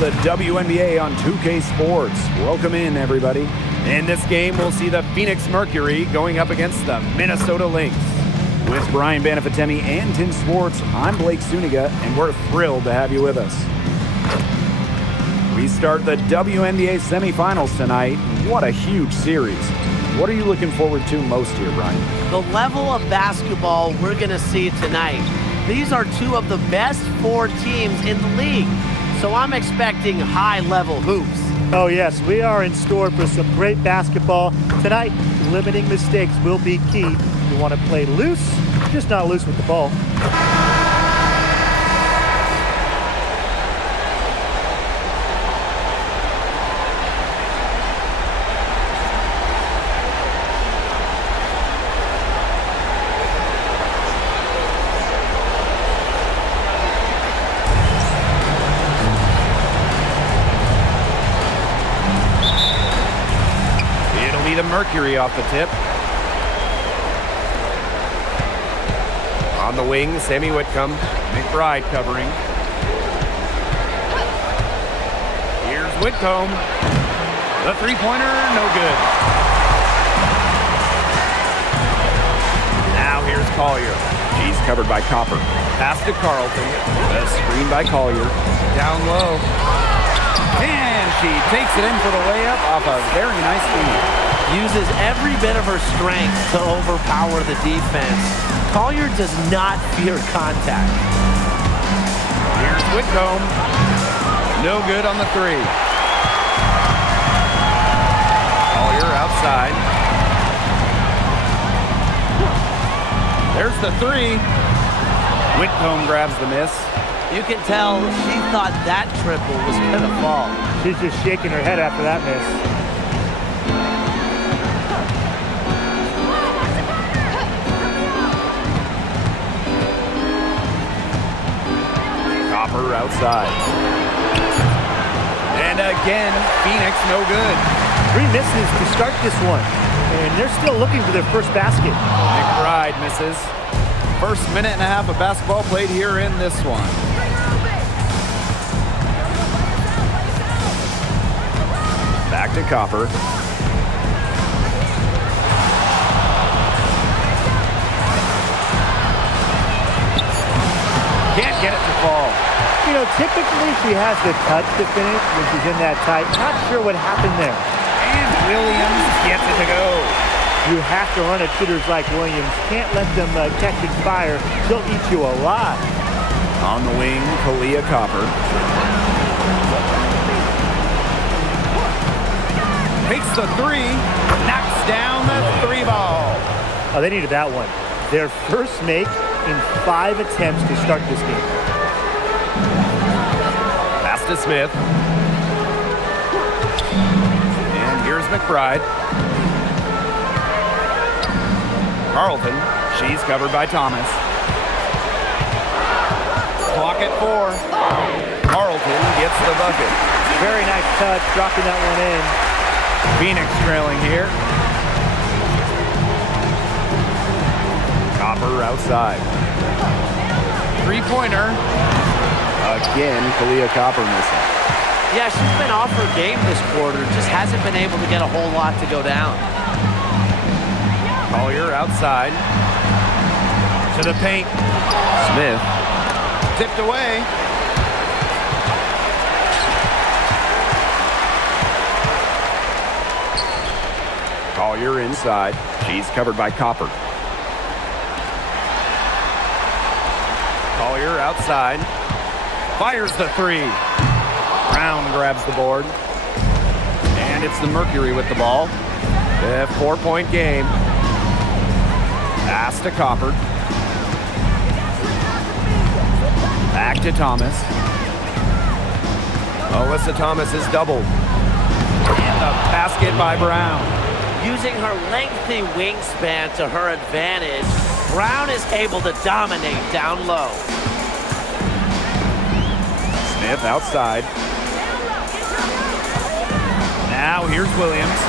the WNBA on 2K Sports. Welcome in, everybody. In this game, we'll see the Phoenix Mercury going up against the Minnesota Lynx. With Brian Banafitemi and Tim Swartz, I'm Blake Suniga, and we're thrilled to have you with us. We start the WNBA semifinals tonight. What a huge series. What are you looking forward to most here, Brian? The level of basketball we're going to see tonight. These are two of the best four teams in the league, so I'm expecting high-level hoops. Oh yes, we are in store for some great basketball. Tonight, limiting mistakes will be key. You want to play loose, just not loose with the ball. The Mercury off the tip. On the wing, Sammy Whitcomb. McBride covering. Here's Whitcomb. The three-pointer, no good. Now here's Collier. She's covered by Copper. Pass to Carlton. The screen by Collier. Down low. And she takes it in for the layup off a very nice lead. Uses every bit of her strength to overpower the defense. Collier does not fear contact. Here's Whitcomb. No good on the three. Collier outside. There's the three. Whitcomb grabs the miss. You can tell she thought that triple was going to fall. She's just shaking her head after that miss. Copper outside. And again, Phoenix no good. 3 misses to start this one. And they're still looking for their first basket. McBride misses. First minute and a half of basketball played here in this one. Back to Copper. Can't get it to fall. You know, typically she has the touch to finish when she's in that tight. Not sure what happened there. And Williams gets it to go. You have to run at shooters like Williams. Can't let them catch and fire. She'll eat you alive. On the wing, Kalia Copper. Takes the three. Knocks down the three ball. Oh, they needed that one. Their first make in 5 attempts to start this game. Pass to Smith. And here's McBride. Carlton, she's covered by Thomas. Clock at 4. Carlton gets the bucket. Very nice touch, dropping that one in. Phoenix trailing here. Copper outside. Three-pointer. Again, Kalia Copper missing. Yeah, she's been off her game this quarter. Just hasn't been able to get a whole lot to go down. Collier outside. To the paint. Smith. Tipped away. Collier inside. She's covered by Copper. Collier outside. Fires the three. Brown grabs the board. And it's the Mercury with the ball. A 4-point game. Pass to Copper. Back to Thomas. Alyssa Thomas is doubled. And the basket by Brown. Using her lengthy wingspan to her advantage, Brown is able to dominate down low. Smith outside. Now here's Williams.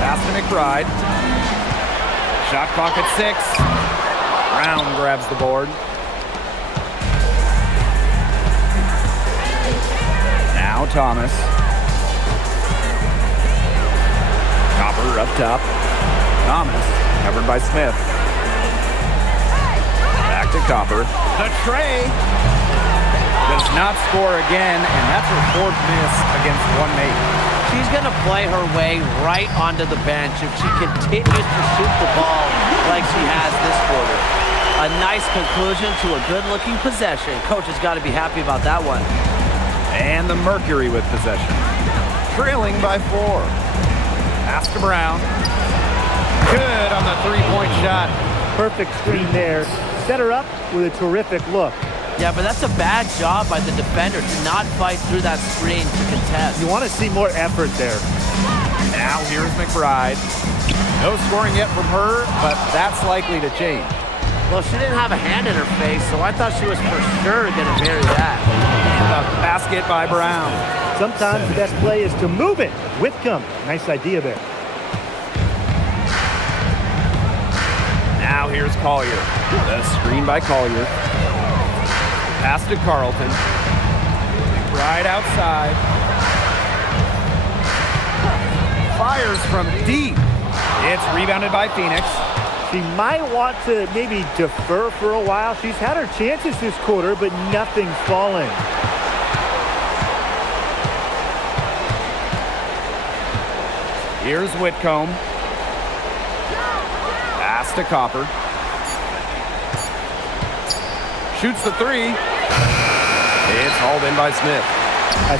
Pass to McBride. Shot clock at 6. Brown grabs the board. Thomas. Copper up top. Thomas, covered by Smith. Back to Copper. The tray does not score again, and that's her fourth miss against one mate. She's going to play her way right onto the bench if she continues to shoot the ball like she has this quarter. A nice conclusion to a good-looking possession. Coach has got to be happy about that one. And the Mercury with possession. Trailing by 4. Pass to Brown. Good on the three-point shot. Perfect screen there. Set her up with a terrific look. Yeah, but that's a bad job by the defender to not fight through that screen to contest. You want to see more effort there. Now here's McBride. No scoring yet from her, but that's likely to change. Well, she didn't have a hand in her face, so I thought she was for sure going to bury that. The basket by Brown. Sometimes the best play is to move it. Whitcomb, nice idea there. Now here's Collier. The screen by Collier. Pass to Carlton. McBride outside. Fires from deep. It's rebounded by Phoenix. She might want to maybe defer for a while. She's had her chances this quarter, but nothing's falling. Here's Whitcomb. Pass to Copper. Shoots the three. It's hauled in by Smith.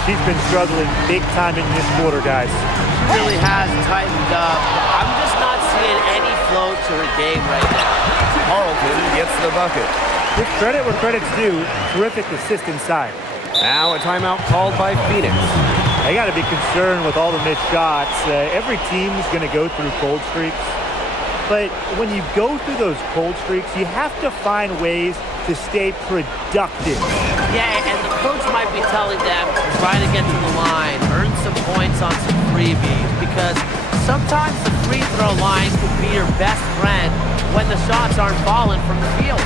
She's been struggling big time in this quarter, guys. She really has tightened up. I'm just not seeing any flow to her game right now. Carlton gets the bucket. Give credit where credit's due. Terrific assist inside. Now a timeout called by Phoenix. They got to be concerned with all the missed shots. Every team's going to go through cold streaks. But when you go through those cold streaks, you have to find ways to stay productive. Yeah, and the coach might be telling them to try to get to the line, earn some points on some freebies, because sometimes the free throw line could be your best friend when the shots aren't falling from the field.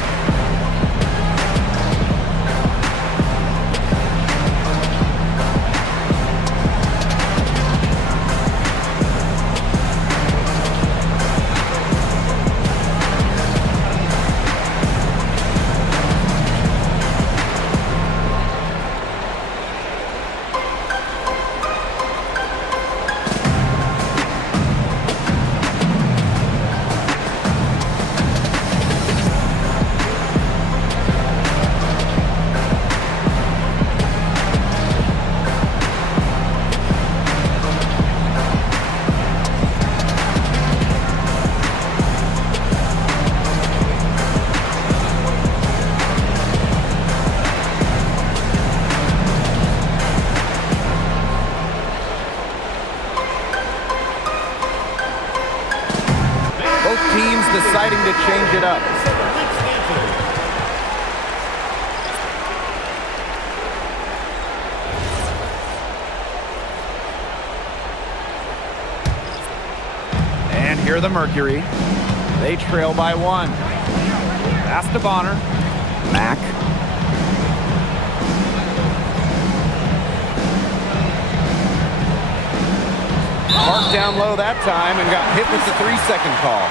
Deciding to change it up. And here the Mercury. They trail by 1. Pass to Bonner. Mack. Marked down low that time and got hit with the 3-second call.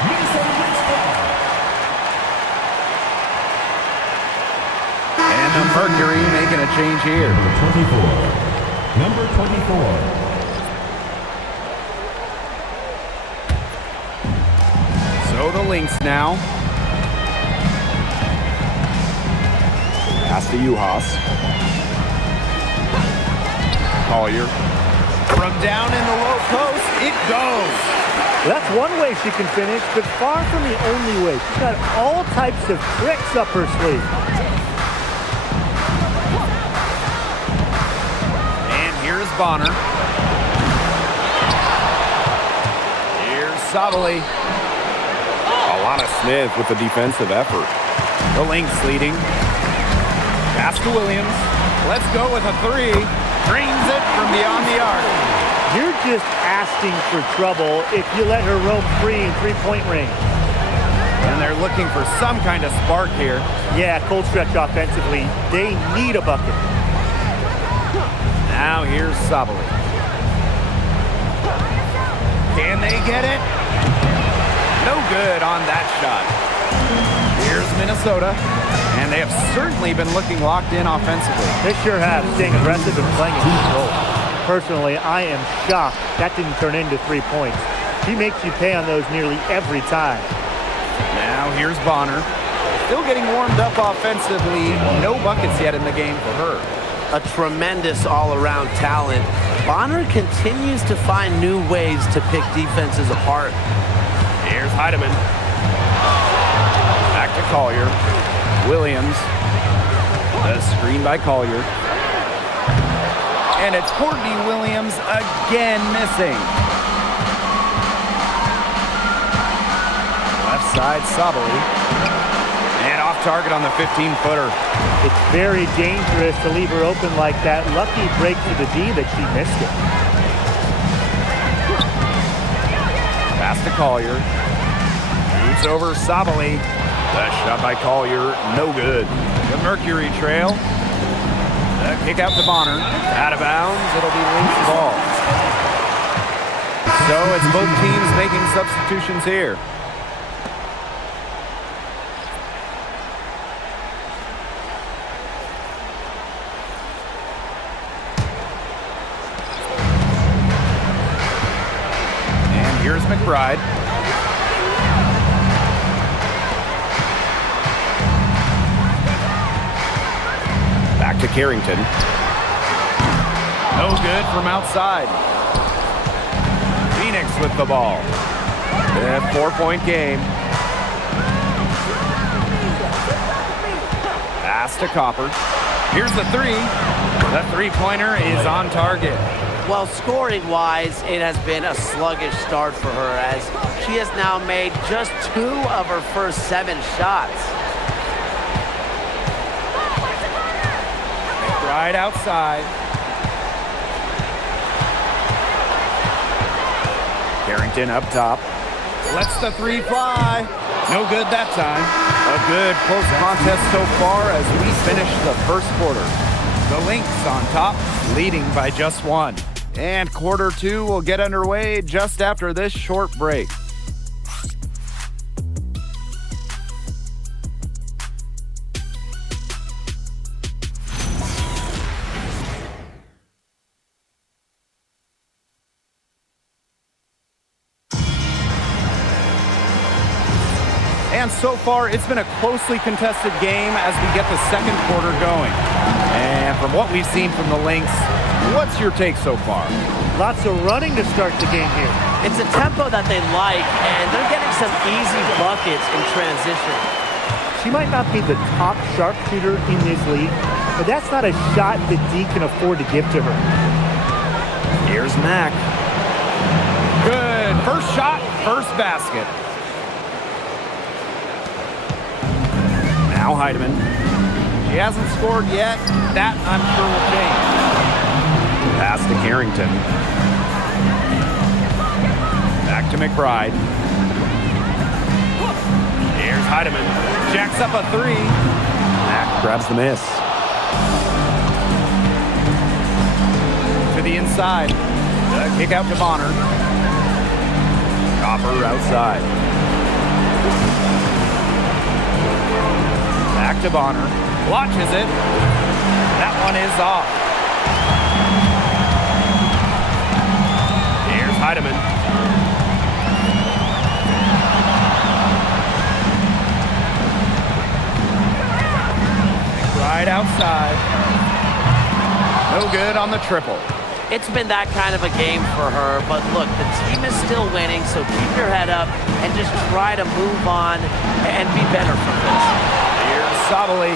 And the Mercury making a change here. Number 24. So the Lynx now. Pass to Uhas. Collier. From down in the low post, it goes. That's one way she can finish, but far from the only way. She's got all types of tricks up her sleeve. And here's Bonner. Here's Sabali. Alana Smith with the defensive effort. The Lynx leading. Pass to Williams. Let's go with a 3. Drains it from beyond the arc. You're just asking for trouble if you let her roam free in three-point range. And they're looking for some kind of spark here. Yeah, cold stretch offensively. They need a bucket. Now here's Sabali. Can they get it? No good on that shot. Here's Minnesota, and they have certainly been looking locked in offensively. They sure have, staying aggressive and playing in control. Personally, I am shocked that didn't turn into 3 points. She makes you pay on those nearly every time. Now here's Bonner. Still getting warmed up offensively. No buckets yet in the game for her. A tremendous all-around talent. Bonner continues to find new ways to pick defenses apart. Here's Heidemann. Back to Collier. Williams. The screen by Collier. And it's Courtney Williams again missing. Left side, Sabali. And off target on the 15-footer. It's very dangerous to leave her open like that. Lucky break to the D that she missed it. Pass to Collier. Shoots over Sabali. The shot by Collier, no good. The Mercury trail. The kick out to Bonner. Out of bounds, it'll be Lynx ball. So it's both teams making substitutions here. And here's McBride. Back to Carrington. No good from outside. Phoenix with the ball. A 4-point game. Pass to Copper. Here's the three. The three-pointer is on target. Well, scoring-wise, it has been a sluggish start for her as she has now made just 2 of her first 7 shots. Right outside. Carrington up top. Lets the three fly. No good that time. A good close contest so far as we finish the first quarter. The Lynx on top, leading by just 1. And quarter 2 will get underway just after this short break. And so far, it's been a closely contested game as we get the second quarter going. And from what we've seen from the Lynx, what's your take so far? Lots of running to start the game here. It's a tempo that they like, and they're getting some easy buckets in transition. She might not be the top sharpshooter in this league, but that's not a shot that D can afford to give to her. Here's Mack. Good. First shot, first basket. Now Heidemann. She hasn't scored yet. That, I'm sure, will change. Pass to Carrington. Back to McBride. Here's Heidemann. Jacks up a 3. Mack grabs the miss. To the inside. The kick out to Bonner. Copper outside. Back to Bonner. Watches it. That one is off. Here's Heidemann. Right outside. No good on the triple. It's been that kind of a game for her, but look, the team is still winning, so keep your head up and just try to move on and be better from this. Here's Sabali.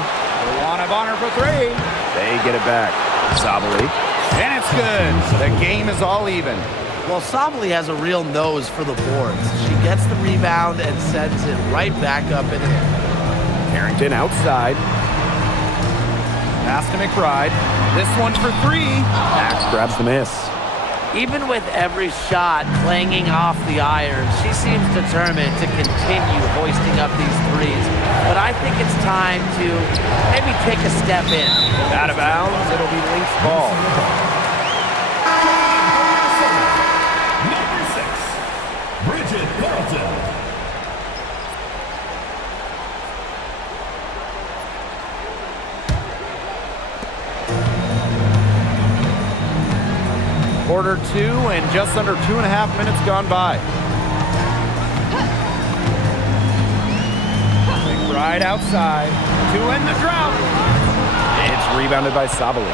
Luana Bonner for 3. They get it back. Sabali. And it's good. The game is all even. Well, Sabali has a real nose for the boards. She gets the rebound and sends it right back up in there. Carrington outside. Pass to McBride. This one for 3. Max grabs the miss. Even with every shot clanging off the iron, she seems determined to continue hoisting up these threes. But I think it's time to maybe take a step in. Out of bounds, it'll be Lynx ball. Quarter 2 and just under 2.5 minutes gone by. McBride outside to end the drought. It's rebounded by Sabali.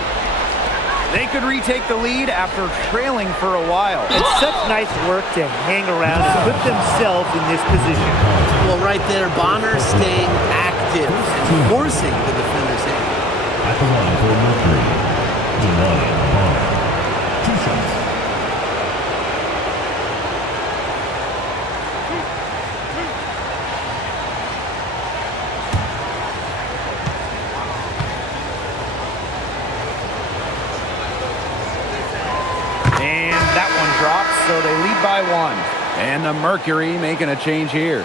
They could retake the lead after trailing for a while. It's such nice work to hang around and put themselves in this position. Well, right there, Bonner staying active and forcing the defenders in. At the line for Mercury, Jelani Bonner. 2 shots. And that one drops, so they lead by 1. And the Mercury making a change here.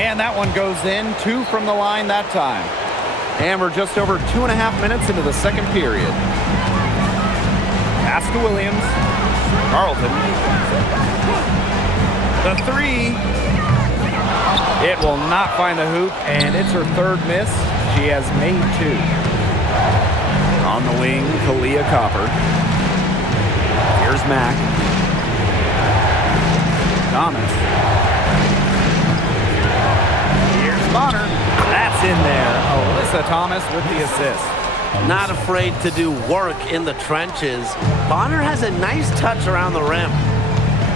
And that one goes in, 2 from the line that time. And we're just over 2.5 minutes into the second period. Pass to Williams. Carlton. The 3. It will not find the hoop, and it's her 3rd miss. She has made 2. On the wing, Kalia Copper. Here's Mack. Thomas. Bonner. That's in there. Alyssa Thomas with the assist. Not afraid to do work in the trenches. Bonner has a nice touch around the rim.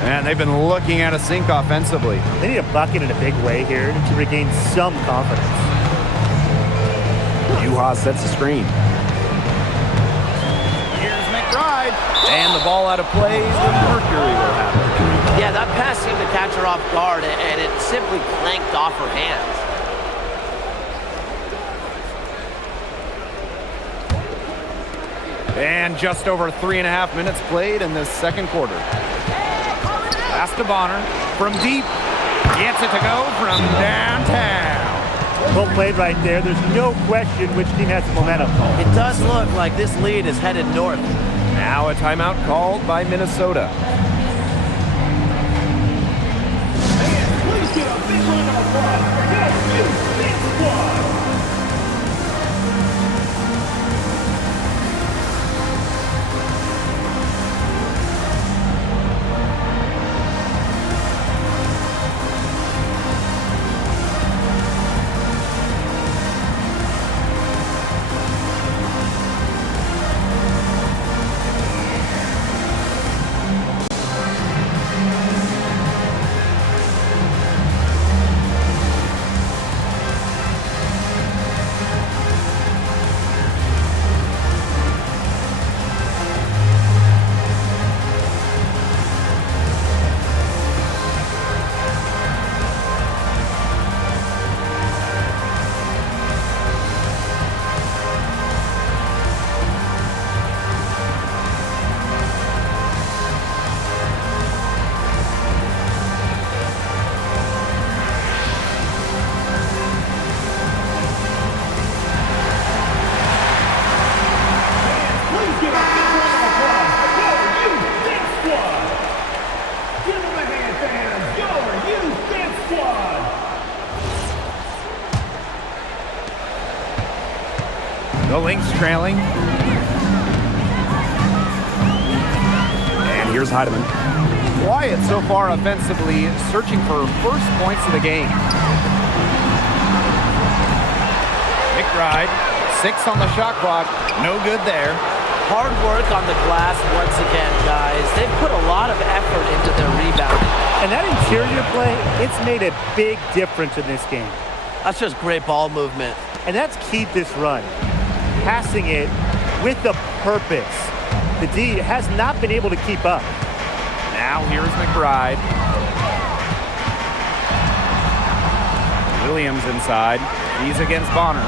And they've been looking at a sink offensively. They need a bucket in a big way here to regain some confidence. Juha sets the screen. Here's McBride. And the ball out of play. The Mercury will have it. Yeah, that pass seemed to catch her off guard, and it simply clanked off her hands. And just over 3.5 minutes played in this second quarter. Pass to Bonner from deep. Gets it to go from downtown. Well played right there. There's no question which team has the momentum. It does look like this lead is headed north. Now a timeout called by Minnesota. Please get a big round of applause for your Lynx squad. The Lynx trailing. And here's Heidemann. Quiet so far offensively, searching for first points of the game. McBride, 6 on the shot clock. No good there. Hard work on the glass once again, guys. They've put a lot of effort into their rebounding. And that interior play, it's made a big difference in this game. That's just great ball movement. And that's key this run. Passing it with a purpose. The D has not been able to keep up. Now here's McBride. Williams inside. He's against Bonner.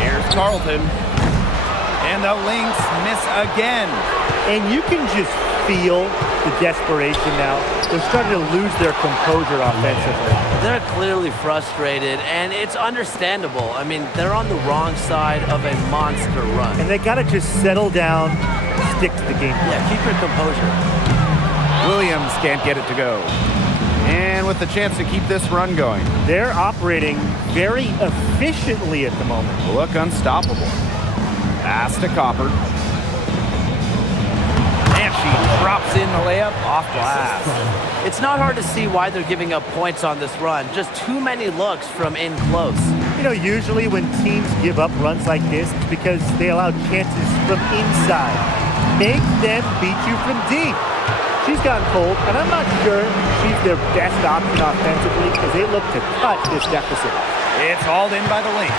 Here's Carlton. And the Lynx miss again. And you can just feel the desperation now. They're starting to lose their composure offensively. They're clearly frustrated, and it's understandable. I mean, they're on the wrong side of a monster run. And they got to just settle down, stick to the game. Yeah, keep your composure. Williams can't get it to go. And with the chance to keep this run going. They're operating very efficiently at the moment. Look unstoppable. Pass to Copper. And she drops in the layup off glass. It's not hard to see why they're giving up points on this run. Just too many looks from in close. You know, usually when teams give up runs like this, it's because they allow chances from inside. Make them beat you from deep. She's gotten cold, and I'm not sure she's their best option offensively as they look to cut this deficit. It's hauled in by the Lynx.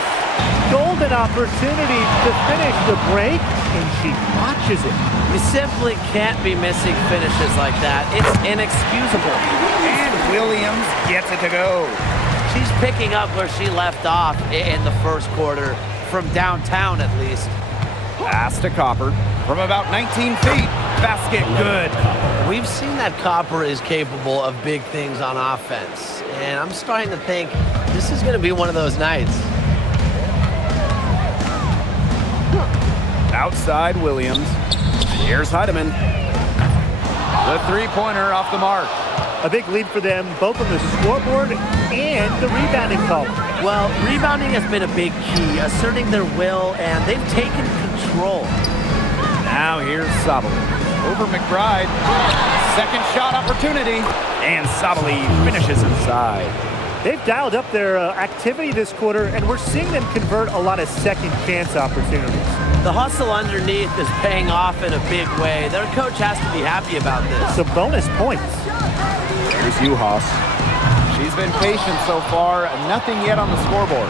Golden opportunity to finish the break, and she watches it. You simply can't be missing finishes like that. It's inexcusable. And Williams gets it to go. She's picking up where she left off in the first quarter, from downtown at least. Pass to Copper from about 19 feet. Basket good. We've seen that Copper is capable of big things on offense, and I'm starting to think this is going to be one of those nights. Outside Williams. Here's Heidemann. The three-pointer off the mark. A big lead for them, both on the scoreboard and the rebounding column. Well, rebounding has been a big key, asserting their will, and they've taken control. Now here's Sabali. Over McBride. Second shot opportunity. And Sabali finishes inside. They've dialed up their activity this quarter, and we're seeing them convert a lot of second chance opportunities. The hustle underneath is paying off in a big way. Their coach has to be happy about this. Some bonus points. Here's Uhas. She's been patient so far. Nothing yet on the scoreboard.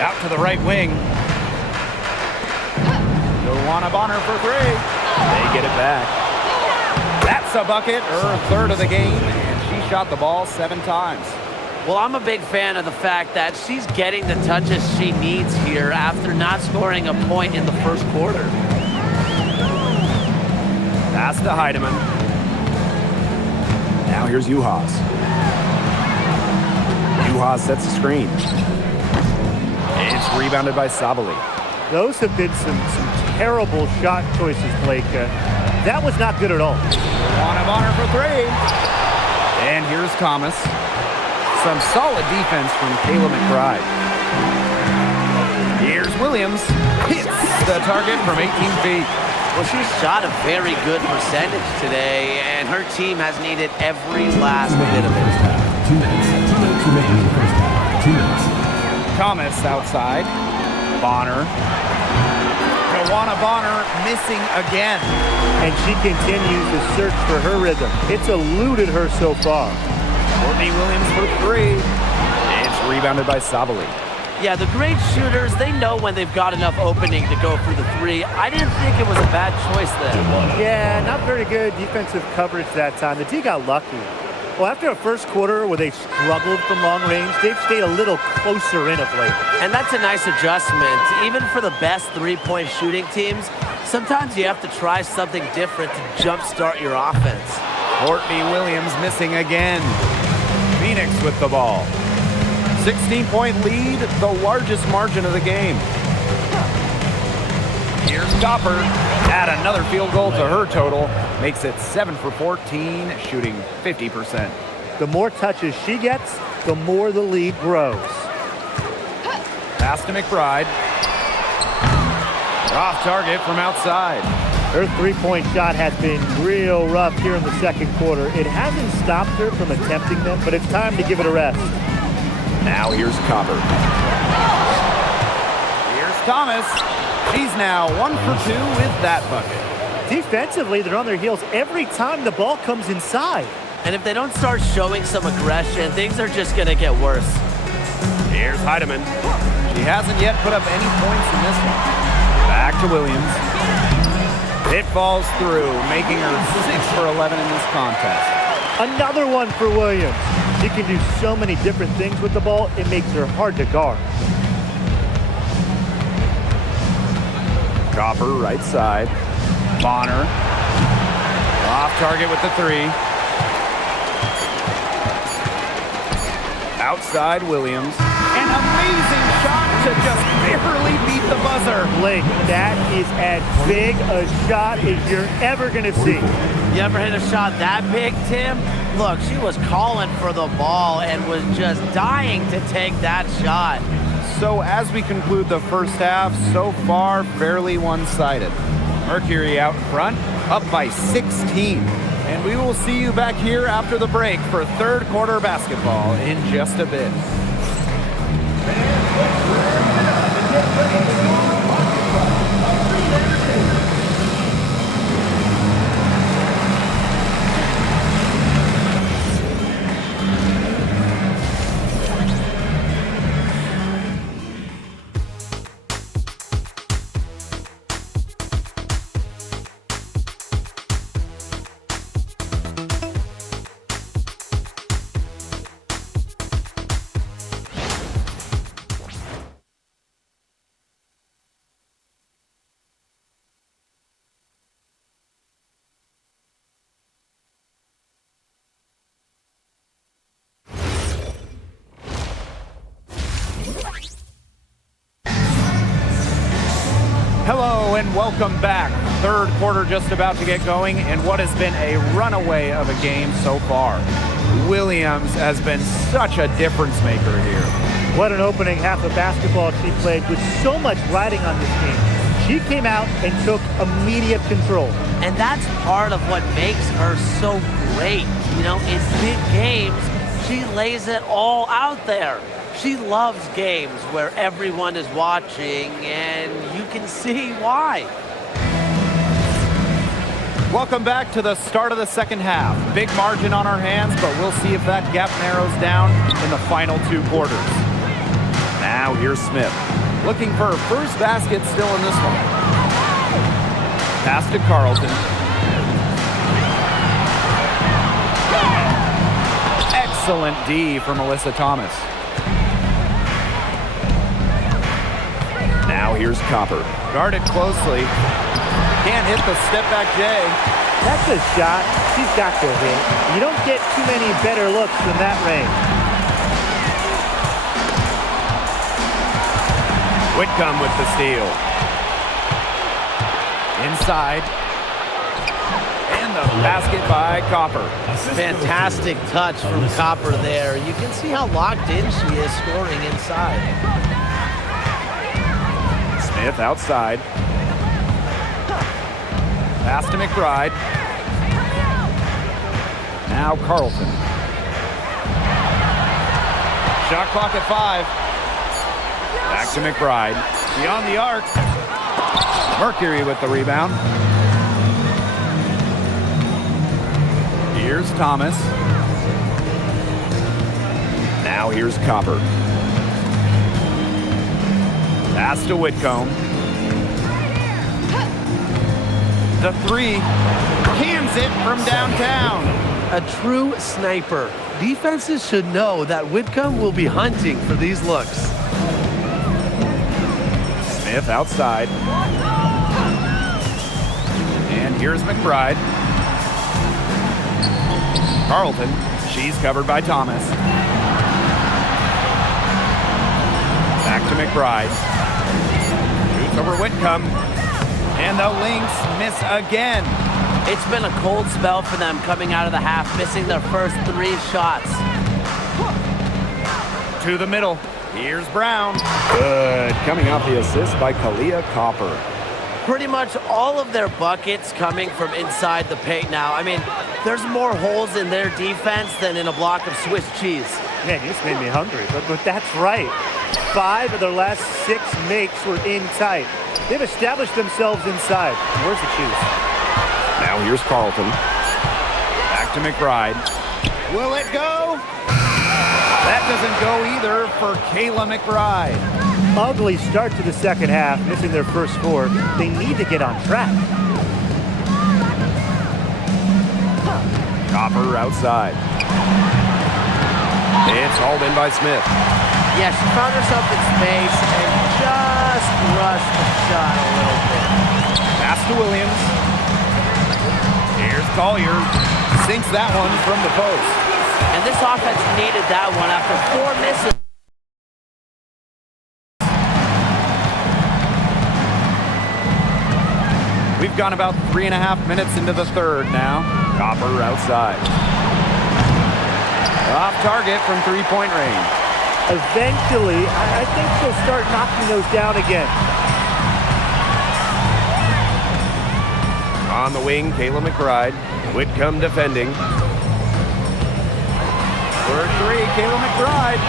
Out to the right wing. Joanna Bonner for three. They get it back. That's a bucket, her third of the game, and she shot the ball 7 times. Well, I'm a big fan of the fact that she's getting the touches she needs here after not scoring a point in the first quarter. Pass to Heidemann. Now here's Uhas. Uhas sets the screen. It's rebounded by Sabali. Those have been some terrible shot choices, Blake. That was not good at all. Joanna Bonner for three. And here's Thomas. Some solid defense from Kayla McBride. Here's Williams. Hits the target from 18 feet. Well, she's shot a very good percentage today, and her team has needed every last bit of it. 2 minutes. 2 minutes remaining in the first half. 2 minutes. Thomas outside. Bonner. Joanna Bonner missing again. And she continues to search for her rhythm. It's eluded her so far. Courtney Williams for three. It's rebounded by Sabali. Yeah, the great shooters, they know when they've got enough opening to go for the three. I didn't think it was a bad choice there. Yeah, not very good defensive coverage that time. The D got lucky. Well, after a first quarter where they struggled from long range, they've stayed a little closer in of late. And that's a nice adjustment. Even for the best three-point shooting teams, sometimes you have to try something different to jumpstart your offense. Courtney Williams missing again. Phoenix with the ball. 16-point lead, the largest margin of the game. Here's Copper. Add another field goal to her total. Makes it 7 for 14, shooting 50%. The more touches she gets, the more the lead grows. Pass to McBride. Off target from outside. Her three-point shot has been real rough here in the second quarter. It hasn't stopped her from attempting them, but it's time to give it a rest. Now here's Copper. Here's Thomas. She's now 1 for 2 with that bucket. Defensively, they're on their heels every time the ball comes inside. And if they don't start showing some aggression, things are just going to get worse. Here's Heidemann. She hasn't yet put up any points in this one. Back to Williams. It falls through, making her 6 for 11 in this contest. Another one for Williams. She can do so many different things with the ball, it makes her hard to guard. Copper, right side. Bonner. Off target with the three. Outside Williams. An amazing shot to just barely beat the buzzer. Blake, that is as big a shot as you're ever going to see. You ever hit a shot that big, Tim? Look, she was calling for the ball and was just dying to take that shot. So as we conclude the first half, so far fairly one-sided. Mercury out front, up by 16. And we will see you back here after the break for third quarter basketball in just a bit. Hello and welcome back. Third quarter just about to get going, and what has been a runaway of a game so far. Williams has been such a difference maker here. What an opening half of basketball she played with so much riding on this game. She came out and took immediate control. And that's part of what makes her so great. You know, in big games, she lays it all out there. She loves games where everyone is watching, and you can see why. Welcome back to the start of the second half. Big margin on our hands, but we'll see if that gap narrows down in the final two quarters. Now here's Smith, looking for her first basket still in this one. Pass to Carlton. Excellent D from Alyssa Thomas. Now here's Copper. Guarded closely. Can't hit the step-back J. That's a shot she's got to hit. You don't get too many better looks than that range. Whitcomb with the steal. Inside. And the basket by Copper. Fantastic touch from Copper there. You can see how locked in she is scoring inside. Smith outside. Pass to McBride. Now Carlton. Shot clock at 5. Back to McBride. Beyond the arc. Mercury with the rebound. Here's Thomas. Now here's Copper. Pass to Whitcomb. The three. Cans it from downtown. A true sniper. Defenses should know that Whitcomb will be hunting for these looks. Smith outside. And here's McBride. Carlton. She's covered by Thomas. Back to McBride. Shoots over Whitcomb. And the Lynx miss again. It's been a cold spell for them coming out of the half, missing their first 3 shots. To the middle. Here's Brown. Good. Coming off the assist by Kalia Copper. Pretty much all of their buckets coming from inside the paint now. I mean, there's more holes in their defense than in a block of Swiss cheese. Man, you just made me hungry, but that's right. 5 of their last 6 makes were in tight. They've established themselves inside. Where's the cheese? Now here's Carlton. Back to McBride. Will it go? That doesn't go either for Kayla McBride. Ugly start to the second half, missing their first 4. They need to get on track. Copper outside. It's hauled in by Smith. Yeah, she found herself in space and just rushed the shot a little bit. Pass to Williams. Here's Collier. Sinks that one from the post. And this offense needed that one after 4 misses. We've gone about 3.5 minutes into the third now. Copper outside. Off target from three-point range. Eventually, I think she'll start knocking those down again. On the wing, Kayla McBride. Whitcomb defending. For three, Kayla McBride.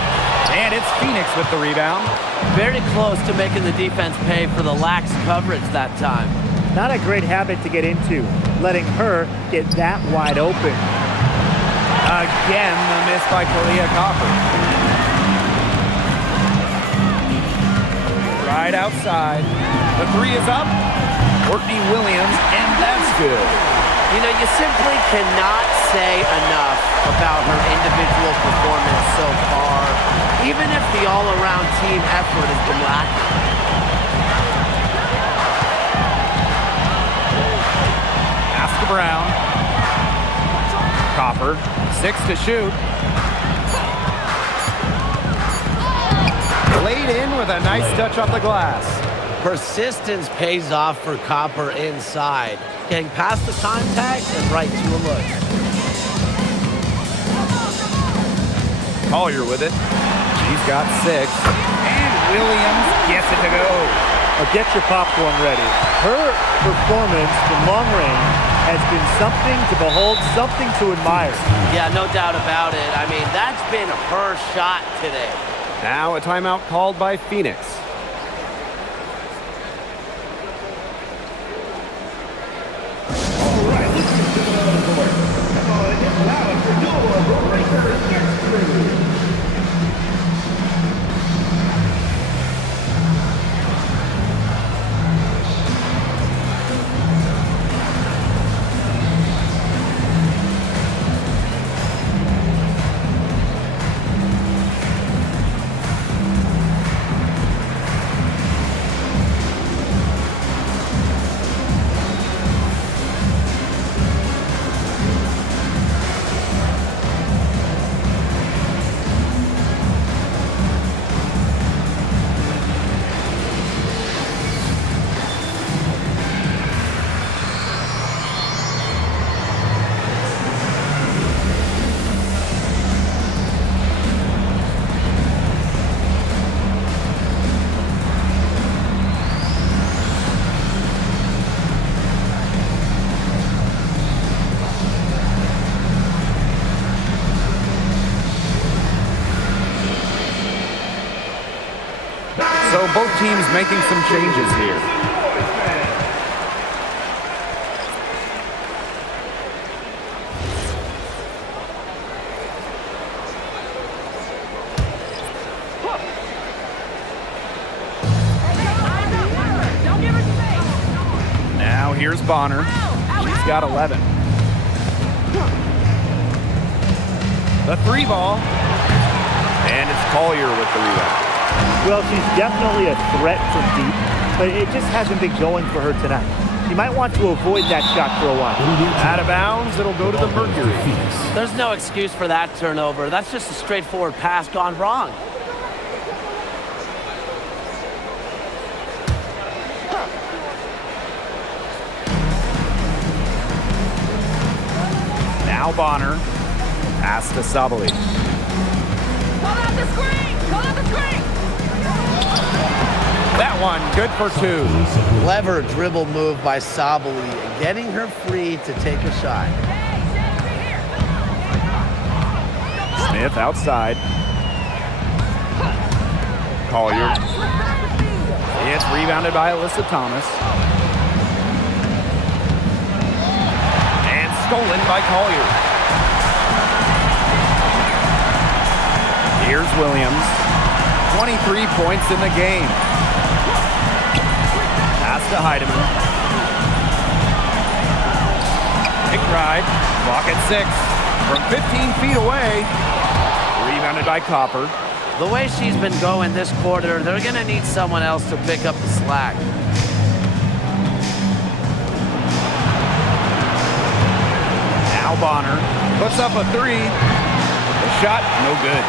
And it's Phoenix with the rebound. Very close to making the defense pay for the lax coverage that time. Not a great habit to get into, letting her get that wide open. Again, the miss by Kalia Copper. Right outside. The three is up. Courtney Williams, and that's good. You know, you simply cannot say enough about her individual performance so far, even if the all-around team effort has been lacking. Pass to Brown. Copper, 6 to shoot. Laid in with a nice touch off the glass. Persistence pays off for Copper inside. Getting past the contact and right to a look. Collier with it. She's got 6. And Williams gets it to go. Get your popcorn ready. Her performance from long range has been something to behold, something to admire. Yeah, no doubt about it. I mean, that's been her shot today. Now a timeout called by Phoenix. All right, let's get to the board. Come on, it's loud for Noah Breaker Mercury. So both teams making some changes here. Now here's Bonner. She's got 11. The three ball. And it's Collier with the rebound. Well, she's definitely a threat from deep, but it just hasn't been going for her tonight. She might want to avoid that shot for a while. Out of bounds, it'll go to the Mercury. There's no excuse for that turnover. That's just a straightforward pass gone wrong. Now Bonner. Pass to Sabali. Call out the screen! Call out the screen! That one, good for 2. Clever dribble move by Sabali, getting her free to take a shot. Smith outside. Collier. It's rebounded by Alyssa Thomas. And stolen by Collier. Here's Williams. 23 points in the game. Pass to Heidemann. McBride. Clock at 6. From 15 feet away. Rebounded by Copper. The way she's been going this quarter, they're going to need someone else to pick up the slack. Now Bonner puts up a 3. The shot, no good.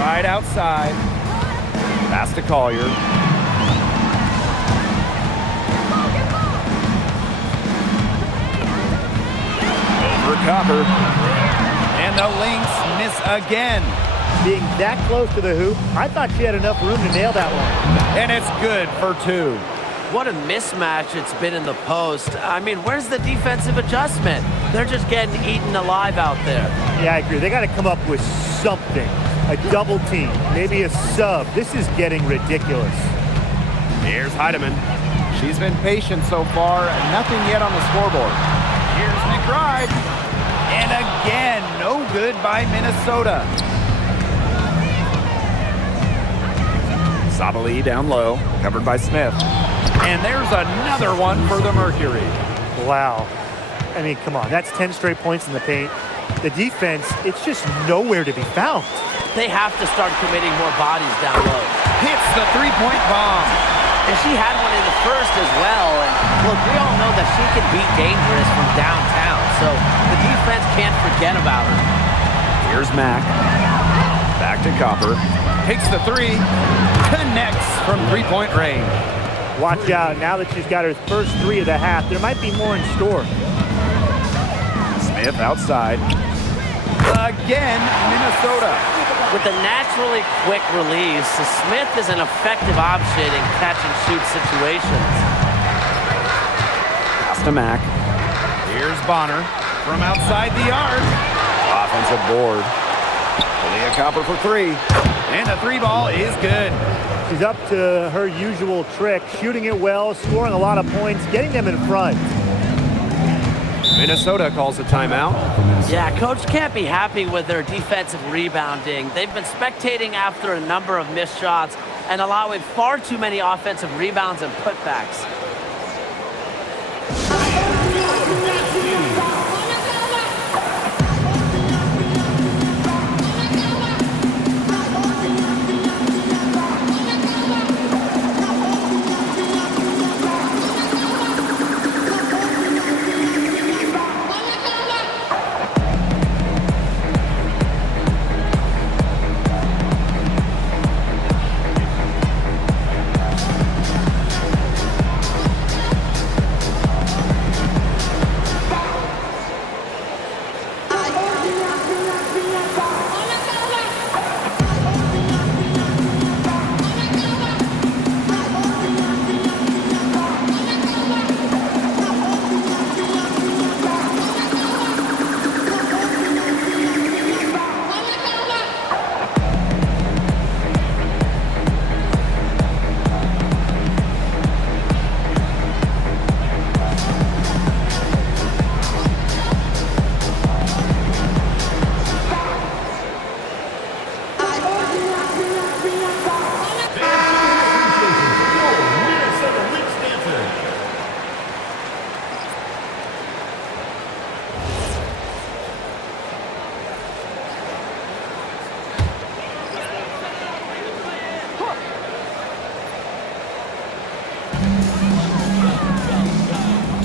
Right outside. Pass to Collier. Copper. And the Lynx miss again. Being that close to the hoop, I thought she had enough room to nail that one. And it's good for 2. What a mismatch it's been in the post. I mean, where's the defensive adjustment? They're just getting eaten alive out there. Yeah, I agree. They got to come up with something. A double team, maybe a sub. This is getting ridiculous. Here's Heidemann. She's been patient so far. Nothing yet on the scoreboard. Here's McBride. And again, no good by Minnesota. Sabali down low, covered by Smith. And there's another one for the Mercury. Wow. I mean, come on. That's 10 straight points in the paint. The defense, it's just nowhere to be found. They have to start committing more bodies down low. Hits the three-point bomb. And she had one in the first as well. And look, we all know that she can be dangerous from downtown. So the defense can't forget about her. Here's Mack. Back to Copper. Takes the 3. Connects from three-point range. Watch out. Now that she's got her first 3 of the half, there might be more in store. Smith outside. Again, Minnesota. With a naturally quick release, Smith is an effective option in catch-and-shoot situations. Pass to Mack. Here's Bonner from outside the arc. Offensive board. Leah Copper for 3. And the 3 ball is good. She's up to her usual trick, shooting it well, scoring a lot of points, getting them in front. Minnesota calls a timeout. Yeah, coach can't be happy with their defensive rebounding. They've been spectating after a number of missed shots and allowing far too many offensive rebounds and putbacks.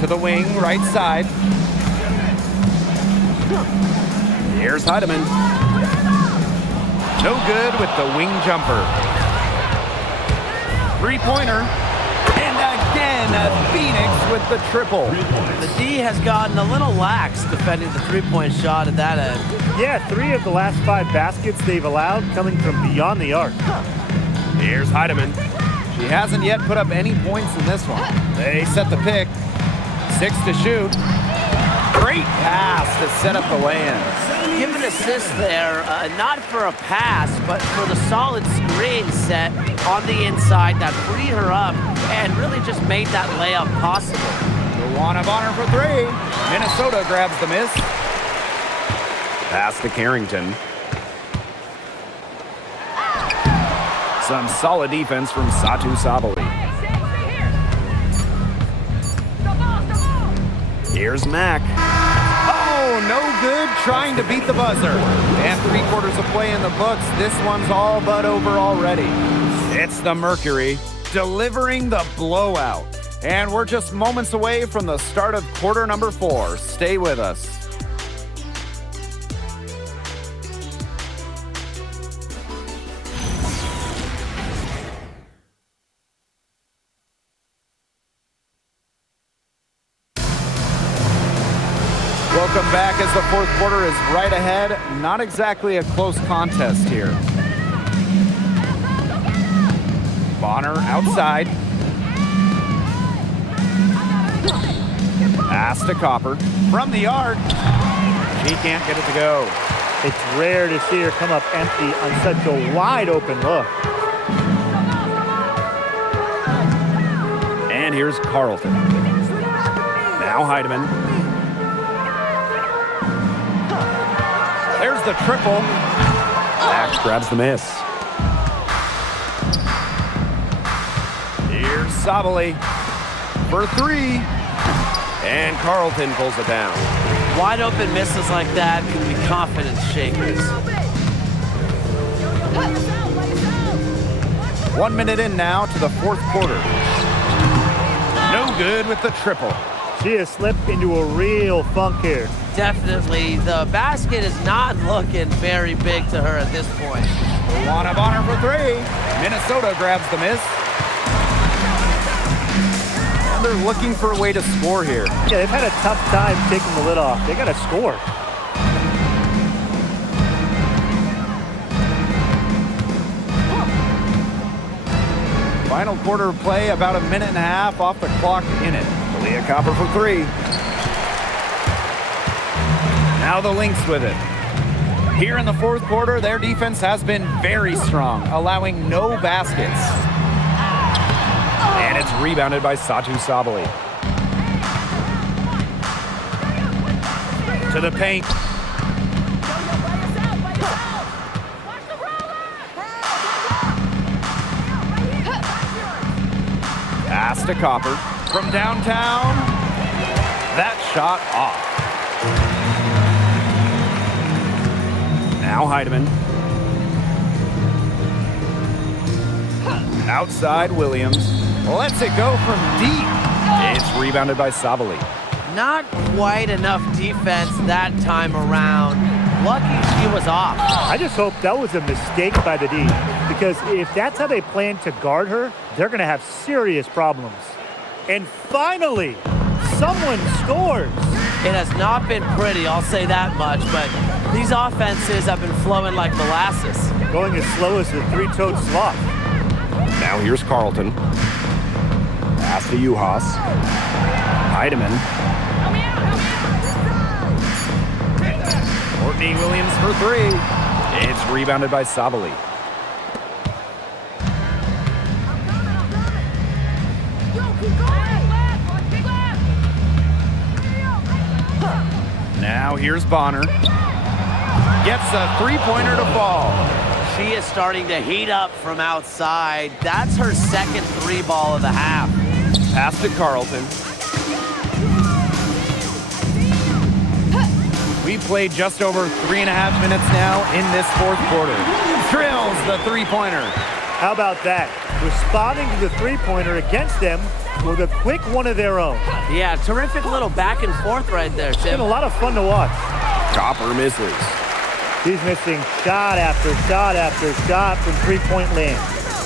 To the wing, right side. Here's Heidemann. No good with the wing jumper. Three-pointer. And again, Phoenix with the triple. The D has gotten a little lax defending the three-point shot at that end. Yeah, 3 of the last 5 baskets they've allowed coming from beyond the arc. Here's Heidemann. She hasn't yet put up any points in this one. They set the pick. 6 to shoot. Great pass to set up the lay-in. Give an assist there, not for a pass, but for the solid screen set on the inside that freed her up and really just made that layup possible. Luana Bonner for 3. Minnesota grabs the miss. Pass to Carrington. Some solid defense from Satu Sabali. Here's Mack. Oh, no good trying to beat the buzzer. And 3/4 of play in the books. This one's all but over already. It's the Mercury delivering the blowout. And we're just moments away from the start of quarter number 4. Stay with us. Welcome back as the fourth quarter is right ahead. Not exactly a close contest here. Bonner outside. Pass to Copper. From the arc. He can't get it to go. It's rare to see her come up empty on such a wide open look. And here's Carlton. Now Heidemann. There's the triple. Max grabs the miss. Here's Sabali for three. And Carlton pulls it down. Wide open misses like that can be confidence shakers. 1 minute in now to the fourth quarter. No good with the triple. She has slipped into a real funk here. Definitely, the basket is not looking very big to her at this point. Bonner for three. Minnesota grabs the miss. And they're looking for a way to score here. Yeah, they've had a tough time taking the lid off. They got to score. Final quarter of play, about a minute and a half off the clock in it. Leah Copper for three. Now the Lynx with it. Here in the fourth quarter, their defense has been very strong, allowing no baskets. And it's rebounded by Satu Sabali. To the paint. Pass to Copper. From downtown. That shot off. Now Heidemann. Outside Williams. Lets it go from deep. It's rebounded by Sabali. Not quite enough defense that time around. Lucky she was off. I just hope that was a mistake by the D, because if that's how they plan to guard her, they're going to have serious problems. And finally, someone scores. It has not been pretty, I'll say that much, but these offenses have been flowing like molasses. Going as slow as a three-toed sloth. Now here's Carlton. Pass to Uhas. Heidemann. Courtney Williams for three. It's rebounded by Sabali. Now here's Bonner. Gets a three-pointer to fall. She is starting to heat up from outside. That's her second three ball of the half. Pass to Carlton. We played just over 3.5 minutes now in this fourth quarter. Drills the three-pointer. How about that? Responding to the three-pointer against them with a quick one of their own. Yeah, terrific little back and forth right there, It's Tim. been a lot of fun to watch. Copper misses. He's missing shot after shot after shot from three-point land.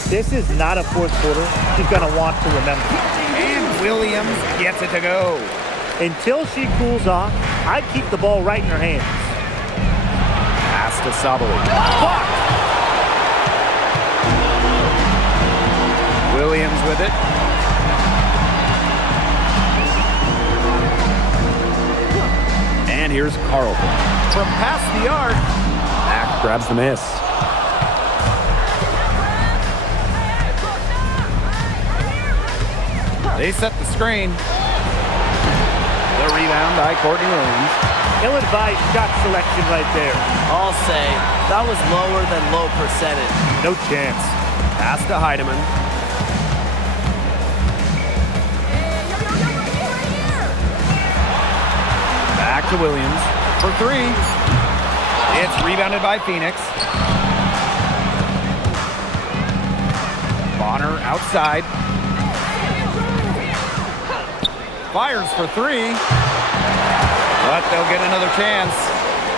This is not a fourth quarter he's going to want to remember. And Williams gets it to go. Until she cools off, I'd keep the ball right in her hands. Pass to Sabali. Williams with it. And here's Carlton. From past the arc, Mack grabs the miss. They set the screen. The rebound by Courtney Williams. Ill-advised shot selection right there. I'll say, that was lower than low percentage. No chance. Pass to Heidemann. Back to Williams for three. It's rebounded by Phoenix. Bonner outside. Fires for three. But they'll get another chance.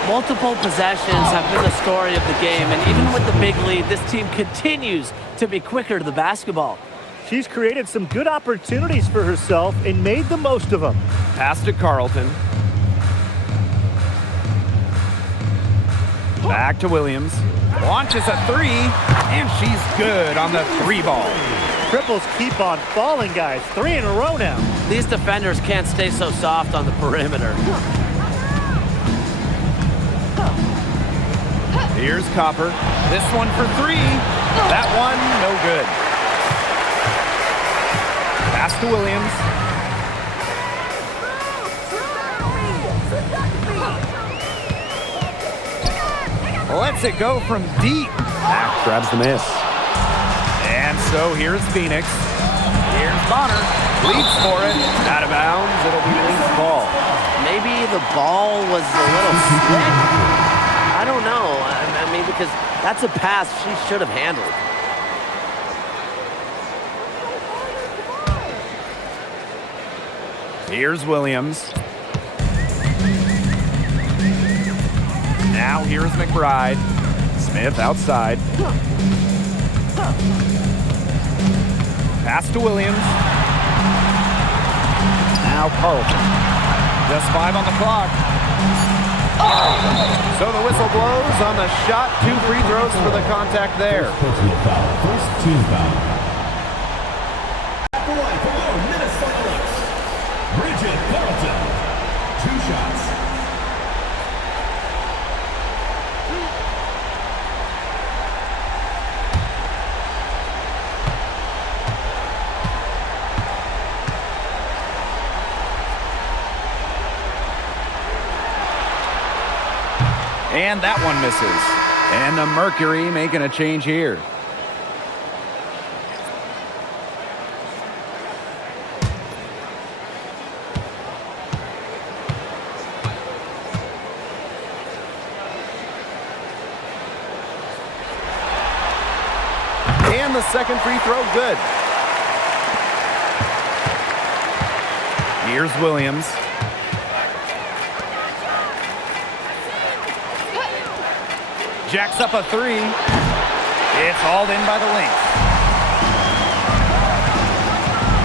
Multiple possessions have been the story of the game, and even with the big lead, this team continues to be quicker to the basketball. She's created some good opportunities for herself and made the most of them. Pass to Carlton. Back to Williams. Launches a three, and she's good on the three ball. Triples keep on falling, guys. 3 in a row now. These defenders can't stay so soft on the perimeter. Here's Copper. This one for three. That one, no good. Pass to Williams. Lets it go from deep. Mack grabs the miss. And so here's Phoenix. Here's Bonner. Leaps for it. Out of bounds. It'll be Lynx ball. Maybe the ball was a little slick. I don't know. I mean, because that's a pass she should have handled. Here's Williams. Now here's McBride. Smith outside. Pass to Williams. Now Carlton. Just 5 on the clock. So the whistle blows on the shot. 2 free throws for the contact there. Personal foul. First team foul. For Minnesota Lynx, Bridget Carlton. 2 shots. And that one misses. And the Mercury making a change here. And the second free throw, good. Here's Williams. Jacks up a three. It's hauled in by the Lynx.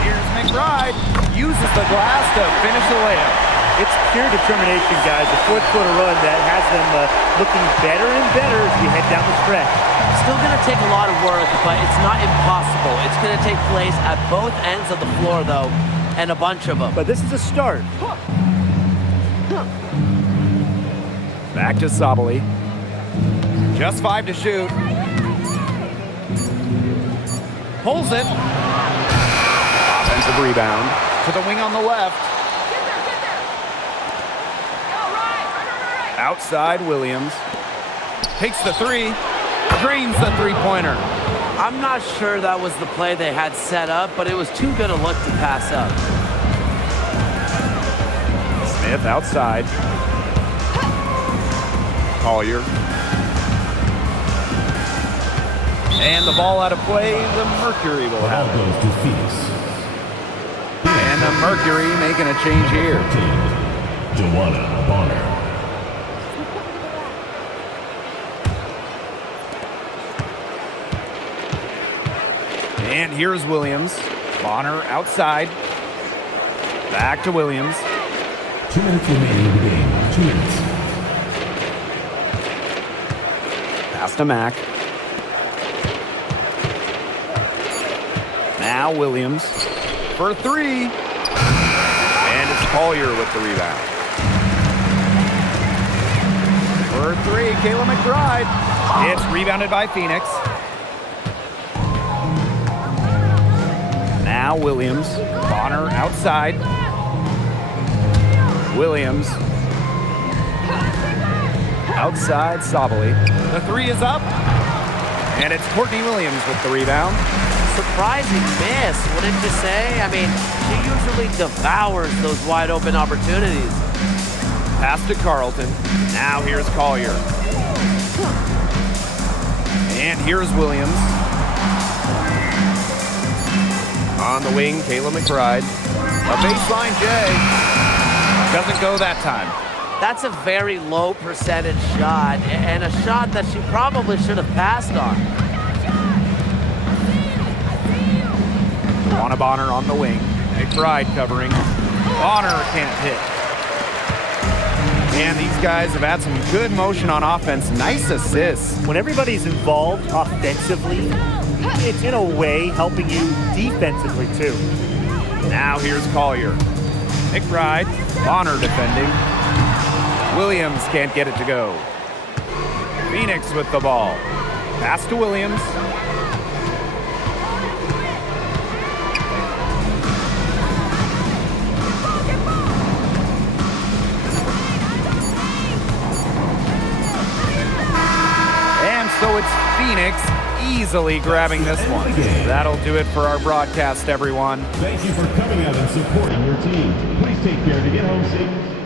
Here's McBride. Uses the glass to finish the layup. It's pure determination, guys. The fourth quarter run that has them looking better and better as we head down the stretch. Still going to take a lot of work, but it's not impossible. It's going to take place at both ends of the floor, though, and a bunch of them. But this is a start. Back to Sabali. Just 5 to shoot. Pulls it. Offensive rebound to the wing on the left. Outside Williams. Takes the three. Drains the three-pointer. I'm not sure that was the play they had set up, but it was too good a look to pass up. Smith outside. Collier. And the ball out of play, the Mercury will Ball have it. goes to Phoenix. And the Mercury making a change here. Joanna Bonner. And here's Williams. Bonner outside. Back to Williams. 2 minutes remaining in the game. 2 minutes. Pass to Mack. Now Williams for three. And it's Collier with the rebound. For three, Kayla McBride. It's rebounded by Phoenix. Now Williams. Bonner outside. Williams. Outside Sabali. The three is up. And it's Courtney Williams with the rebound. Surprising miss, wouldn't you say? I mean, she usually devours those wide open opportunities. Pass to Carlton. Now here's Collier. And here's Williams. On the wing, Kayla McBride. A baseline J. Doesn't go that time. That's a very low percentage shot, and a shot that she probably should have passed on. Juana Bonner on the wing. McBride covering. Bonner can't hit. And these guys have had some good motion on offense. Nice assists. When everybody's involved offensively, it's in a way helping you defensively too. Now here's Collier. McBride, Bonner defending. Williams can't get it to go. Phoenix with the ball. Pass to Williams. And so it's Phoenix easily grabbing this one. That'll do it for our broadcast, everyone. Thank you for coming out and supporting your team. Please take care to get home safe.